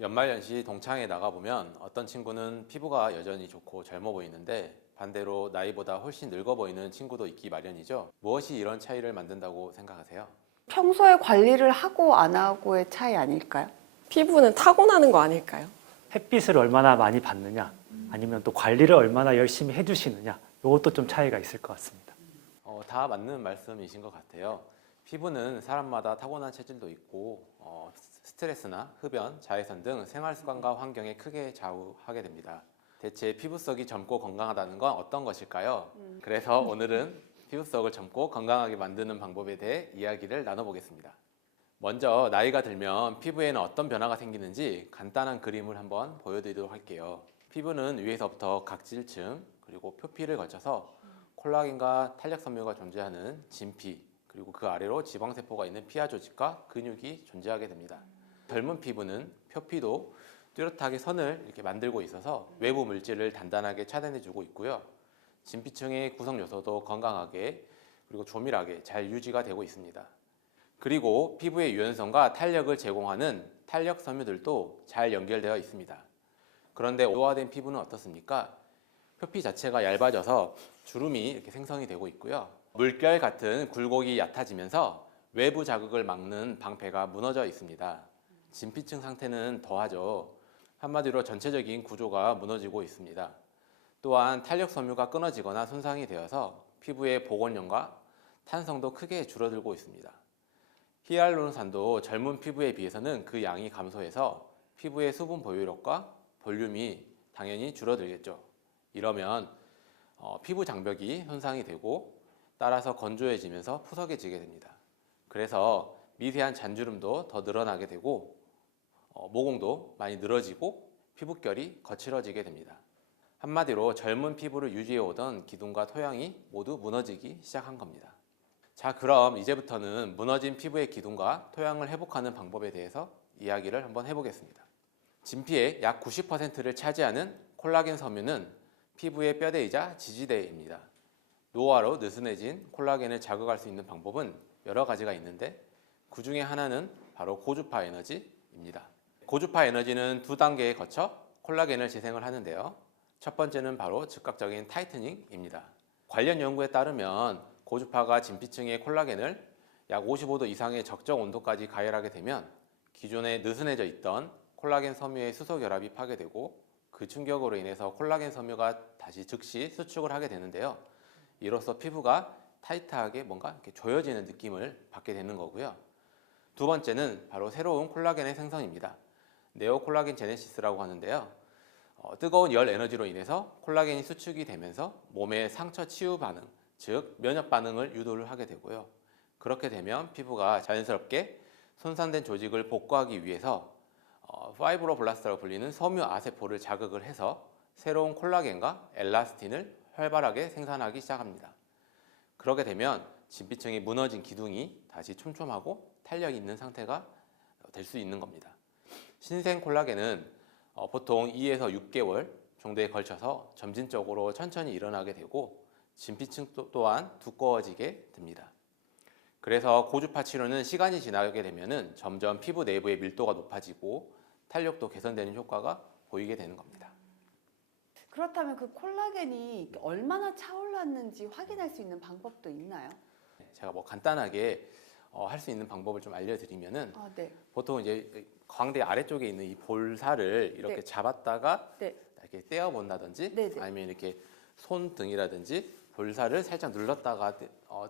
연말연시 동창회 나가보면 어떤 친구는 피부가 여전히 좋고 젊어 보이는데 반대로 나이보다 훨씬 늙어 보이는 친구도 있기 마련이죠. 무엇이 이런 차이를 만든다고 생각하세요? 평소에 관리를 하고 안 하고의 차이 아닐까요? 피부는 타고나는 거 아닐까요? 햇빛을 얼마나 많이 받느냐, 아니면 또 관리를 얼마나 열심히 해주시느냐, 이것도 좀 차이가 있을 것 같습니다. 다 맞는 말씀이신 것 같아요. 피부는 사람마다 타고난 체질도 있고 스트레스나 흡연, 자외선 등 생활 습관과 환경에 크게 좌우하게 됩니다. 대체 피부색이 젊고 건강하다는 건 어떤 것일까요? 그래서 오늘은 피부색을 젊고 건강하게 만드는 방법에 대해 이야기를 나눠보겠습니다. 먼저 나이가 들면 피부에는 어떤 변화가 생기는지 간단한 그림을 한번 보여드리도록 할게요. 피부는 위에서부터 각질층 그리고 표피를 거쳐서 콜라겐과 탄력 섬유가 존재하는 진피, 그리고 그 아래로 지방세포가 있는 피하 조직과 근육이 존재하게 됩니다. 젊은 피부는 표피도 뚜렷하게 선을 이렇게 만들고 있어서 외부 물질을 단단하게 차단해주고 있고요. 진피층의 구성 요소도 건강하게 그리고 조밀하게 잘 유지가 되고 있습니다. 그리고 피부의 유연성과 탄력을 제공하는 탄력 섬유들도 잘 연결되어 있습니다. 그런데 노화된 피부는 어떻습니까? 표피 자체가 얇아져서 주름이 이렇게 생성이 되고 있고요. 물결 같은 굴곡이 얕아지면서 외부 자극을 막는 방패가 무너져 있습니다. 진피층 상태는 더하죠. 한마디로 전체적인 구조가 무너지고 있습니다. 또한 탄력 섬유가 끊어지거나 손상이 되어서 피부의 복원력과 탄성도 크게 줄어들고 있습니다. 히알루론산도 젊은 피부에 비해서는 그 양이 감소해서 피부의 수분 보유력과 볼륨이 당연히 줄어들겠죠. 이러면 피부 장벽이 손상이 되고 따라서 건조해지면서 푸석해지게 됩니다. 그래서 미세한 잔주름도 더 늘어나게 되고 모공도 많이 늘어지고 피부결이 거칠어지게 됩니다. 한마디로 젊은 피부를 유지해 오던 기둥과 토양이 모두 무너지기 시작한 겁니다. 자, 그럼 이제부터는 무너진 피부의 기둥과 토양을 회복하는 방법에 대해서 이야기를 한번 해보겠습니다. 진피의 약 90%를 차지하는 콜라겐 섬유는 피부의 뼈대이자 지지대입니다. 노화로 느슨해진 콜라겐을 자극할 수 있는 방법은 여러 가지가 있는데 그 중에 하나는 바로 고주파 에너지입니다. 고주파 에너지는 두 단계에 거쳐 콜라겐을 재생을 하는데요. 첫 번째는 바로 즉각적인 타이트닝입니다. 관련 연구에 따르면 고주파가 진피층의 콜라겐을 약 55도 이상의 적정 온도까지 가열하게 되면 기존에 느슨해져 있던 콜라겐 섬유의 수소 결합이 파괴되고 그 충격으로 인해서 콜라겐 섬유가 다시 즉시 수축을 하게 되는데요. 이로써 피부가 타이트하게 뭔가 이렇게 조여지는 느낌을 받게 되는 거고요. 두 번째는 바로 새로운 콜라겐의 생성입니다. 네오콜라겐 제네시스라고 하는데요. 뜨거운 열 에너지로 인해서 콜라겐이 수축이 되면서 몸의 상처 치유 반응, 즉 면역 반응을 유도를 하게 되고요. 그렇게 되면 피부가 자연스럽게 손상된 조직을 복구하기 위해서 파이브로블라스트라고 불리는 섬유 아세포를 자극을 해서 새로운 콜라겐과 엘라스틴을 활발하게 생산하기 시작합니다. 그렇게 되면 진피층이 무너진 기둥이 다시 촘촘하고 탄력이 있는 상태가 될 수 있는 겁니다. 신생 콜라겐은 보통 2에서 6개월 정도에 걸쳐서 점진적으로 천천히 일어나게 되고 진피층 또한 두꺼워지게 됩니다. 그래서 고주파 치료는 시간이 지나게 되면 점점 피부 내부의 밀도가 높아지고 탄력도 개선되는 효과가 보이게 되는 겁니다. 그렇다면 그 콜라겐이 얼마나 차올랐는지 확인할 수 있는 방법도 있나요? 제가 간단하게 할 수 있는 방법을 좀 알려드리면은 네. 보통 이제 광대 아래쪽에 있는 이 볼살을 이렇게 네. 잡았다가 네. 이렇게 떼어 본다든지 네네. 아니면 이렇게 손등이라든지 볼살을 살짝 눌렀다가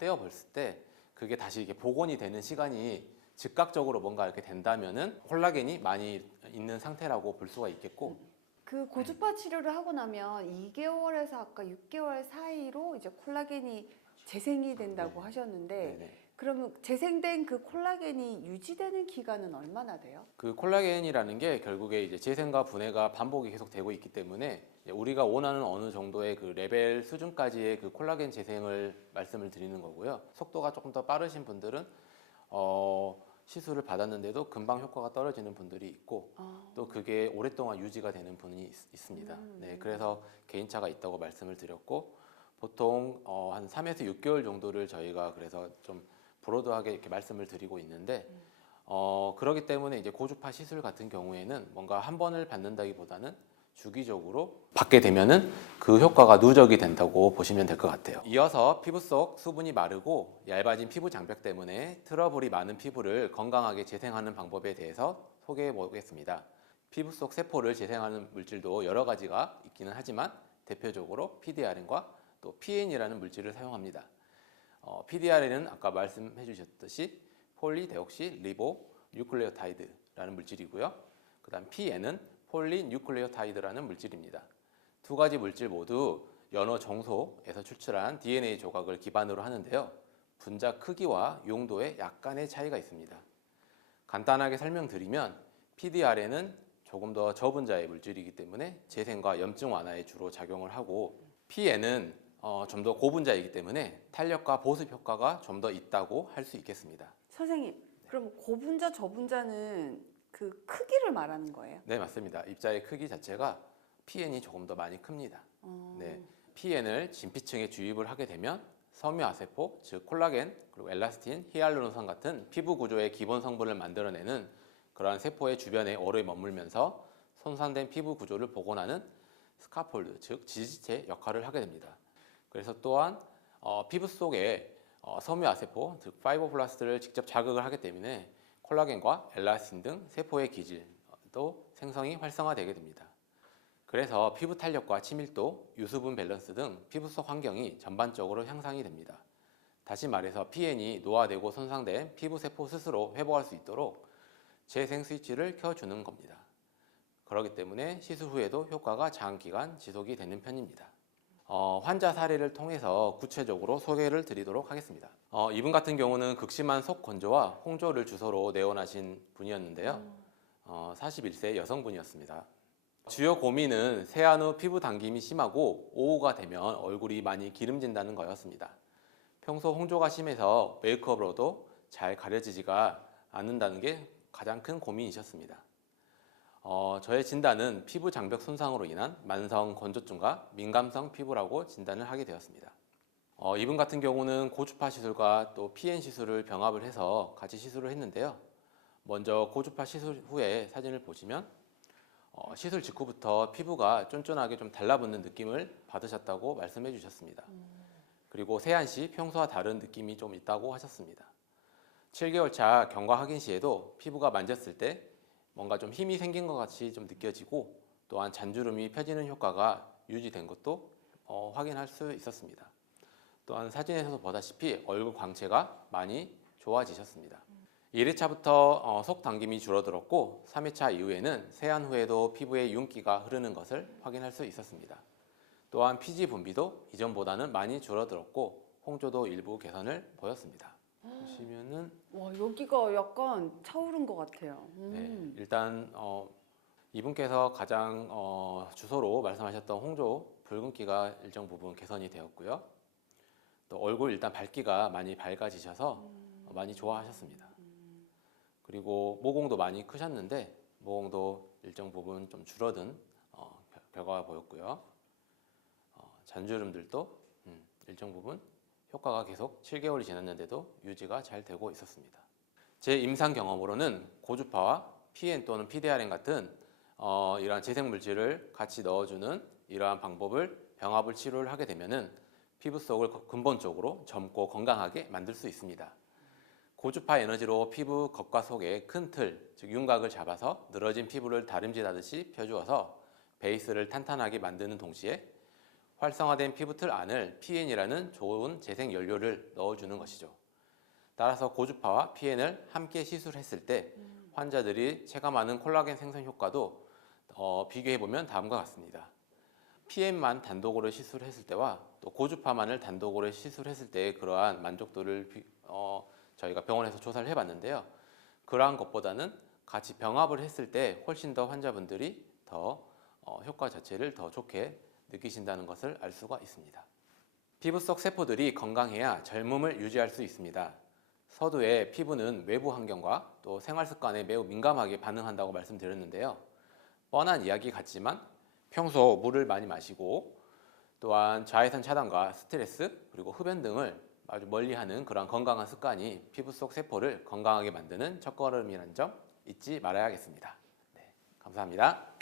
떼어 봤을 때 그게 다시 이게 복원이 되는 시간이 즉각적으로 뭔가 이렇게 된다면은 콜라겐이 많이 있는 상태라고 볼 수가 있겠고. 그 고주파 치료를 하고 나면 2개월에서 아까 6개월 사이로 이제 콜라겐이 재생이 된다고 하셨는데 네네. 그러면 재생된 그 콜라겐이 유지되는 기간은 얼마나 돼요? 그 콜라겐이라는 게 결국에 이제 재생과 분해가 반복이 계속 되고 있기 때문에 우리가 원하는 어느 정도의 그 레벨 수준까지의 그 콜라겐 재생을 말씀을 드리는 거고요. 속도가 조금 더 빠르신 분들은 시술을 받았는데도 금방 효과가 떨어지는 분들이 있고 또 그게 오랫동안 유지가 되는 분이 있습니다. 네, 그래서 개인차가 있다고 말씀을 드렸고 보통 한 3에서 6개월 정도를 저희가 그래서 좀 브로드하게 이렇게 말씀을 드리고 있는데 그렇기 때문에 이제 고주파 시술 같은 경우에는 뭔가 한 번을 받는다기보다는 주기적으로 받게 되면은 그 효과가 누적이 된다고 보시면 될 것 같아요. 이어서 피부 속 수분이 마르고 얇아진 피부 장벽 때문에 트러블이 많은 피부를 건강하게 재생하는 방법에 대해서 소개해 보겠습니다. 피부 속 세포를 재생하는 물질도 여러 가지가 있기는 하지만 대표적으로 PDRN과 또 PN이라는 물질을 사용합니다. PDRN은 아까 말씀해 주셨듯이 폴리데옥시 리보 뉴클레오타이드라는 물질이고요. 그 다음 PN은 폴리뉴클레오타이드라는 물질입니다. 두 가지 물질 모두 연어 정소에서 추출한 DNA 조각을 기반으로 하는데요. 분자 크기와 용도에 약간의 차이가 있습니다. 간단하게 설명드리면 PDRN은 조금 더 저분자의 물질이기 때문에 재생과 염증 완화에 주로 작용을 하고 PN은 좀 더 고분자이기 때문에 탄력과 보습 효과가 좀 더 있다고 할 수 있겠습니다. 선생님, 그럼 고분자, 저분자는 그 크기를 말하는 거예요? 네, 맞습니다. 입자의 크기 자체가 PN이 조금 더 많이 큽니다. 어. 네, PN을 진피층에 주입을 하게 되면 섬유아세포, 즉 콜라겐, 그리고 엘라스틴, 히알루론산 같은 피부 구조의 기본 성분을 만들어내는 그러한 세포의 주변에 오래 머물면서 손상된 피부 구조를 복원하는 스카폴드, 즉 지지체 역할을 하게 됩니다. 그래서 또한 피부 속에 섬유아세포, 즉 파이브블라스트를 직접 자극을 하기 때문에 콜라겐과 엘라스틴 등 세포의 기질도 생성이 활성화되게 됩니다. 그래서 피부 탄력과 친밀도, 유수분 밸런스 등 피부 속 환경이 전반적으로 향상이 됩니다. 다시 말해서 PN이 노화되고 손상된 피부 세포 스스로 회복할 수 있도록 재생 스위치를 켜주는 겁니다. 그렇기 때문에 시술 후에도 효과가 장기간 지속이 되는 편입니다. 환자 사례를 통해서 구체적으로 소개를 드리도록 하겠습니다. 이분 같은 경우는 극심한 속 건조와 홍조를 주소로 내원하신 분이었는데요. 41세 여성분이었습니다. 주요 고민은 세안 후 피부 당김이 심하고 오후가 되면 얼굴이 많이 기름진다는 거였습니다. 평소 홍조가 심해서 메이크업으로도 잘 가려지지가 않는다는 게 가장 큰 고민이셨습니다. 저의 진단은 피부 장벽 손상으로 인한 만성 건조증과 민감성 피부라고 진단을 하게 되었습니다. 이분 같은 경우는 고주파 시술과 또 PN 시술을 병합을 해서 같이 시술을 했는데요. 먼저 고주파 시술 후에 사진을 보시면 시술 직후부터 피부가 쫀쫀하게 좀 달라붙는 느낌을 받으셨다고 말씀해 주셨습니다. 그리고 세안 시 평소와 다른 느낌이 좀 있다고 하셨습니다. 7개월 차 경과 확인 시에도 피부가 만졌을 때 뭔가 좀 힘이 생긴 것 같이 좀 느껴지고 또한 잔주름이 펴지는 효과가 유지된 것도 확인할 수 있었습니다. 또한 사진에서 보다시피 얼굴 광채가 많이 좋아지셨습니다. 1회차부터 속 당김이 줄어들었고 3회차 이후에는 세안 후에도 피부에 윤기가 흐르는 것을 확인할 수 있었습니다. 또한 피지 분비도 이전보다는 많이 줄어들었고 홍조도 일부 개선을 보였습니다. 보시면은 와, 여기가 약간 차오른 것 같아요. 네, 일단 이분께서 가장 주소로 말씀하셨던 홍조 붉은기가 일정 부분 개선이 되었고요. 또 얼굴 일단 밝기가 많이 밝아지셔서 많이 좋아하셨습니다. 그리고 모공도 많이 크셨는데 모공도 일정 부분 좀 줄어든 결과가 보였고요. 잔주름들도 일정 부분 효과가 계속 7개월이 지났는데도 유지가 잘 되고 있었습니다. 제 임상 경험으로는 고주파와 PN 또는 PDRN 같은 이러한 재생 물질을 같이 넣어주는 이러한 방법을 병합을 치료를 하게 되면은 피부 속을 근본적으로 젊고 건강하게 만들 수 있습니다. 고주파 에너지로 피부 겉과 속의 큰 틀, 즉 윤곽을 잡아서 늘어진 피부를 다림질하듯이 펴주어서 베이스를 탄탄하게 만드는 동시에 활성화된 피부틀 안을 PN이라는 좋은 재생 연료를 넣어주는 것이죠. 따라서 고주파와 PN을 함께 시술했을 때 환자들이 체감하는 콜라겐 생성 효과도 비교해보면 다음과 같습니다. PN만 단독으로 시술했을 때와 또 고주파만을 단독으로 시술했을 때의 그러한 만족도를 저희가 병원에서 조사를 해봤는데요. 그러한 것보다는 같이 병합을 했을 때 훨씬 더 환자분들이 더 효과 자체를 더 좋게 느끼신다는 것을 알 수가 있습니다. 피부 속 세포들이 건강해야 젊음을 유지할 수 있습니다. 서두에 피부는 외부 환경과 또 생활 습관에 매우 민감하게 반응한다고 말씀드렸는데요. 뻔한 이야기 같지만 평소 물을 많이 마시고 또한 자외선 차단과 스트레스 그리고 흡연 등을 아주 멀리하는 그런 건강한 습관이 피부 속 세포를 건강하게 만드는 첫걸음이라는 점 잊지 말아야겠습니다. 네, 감사합니다.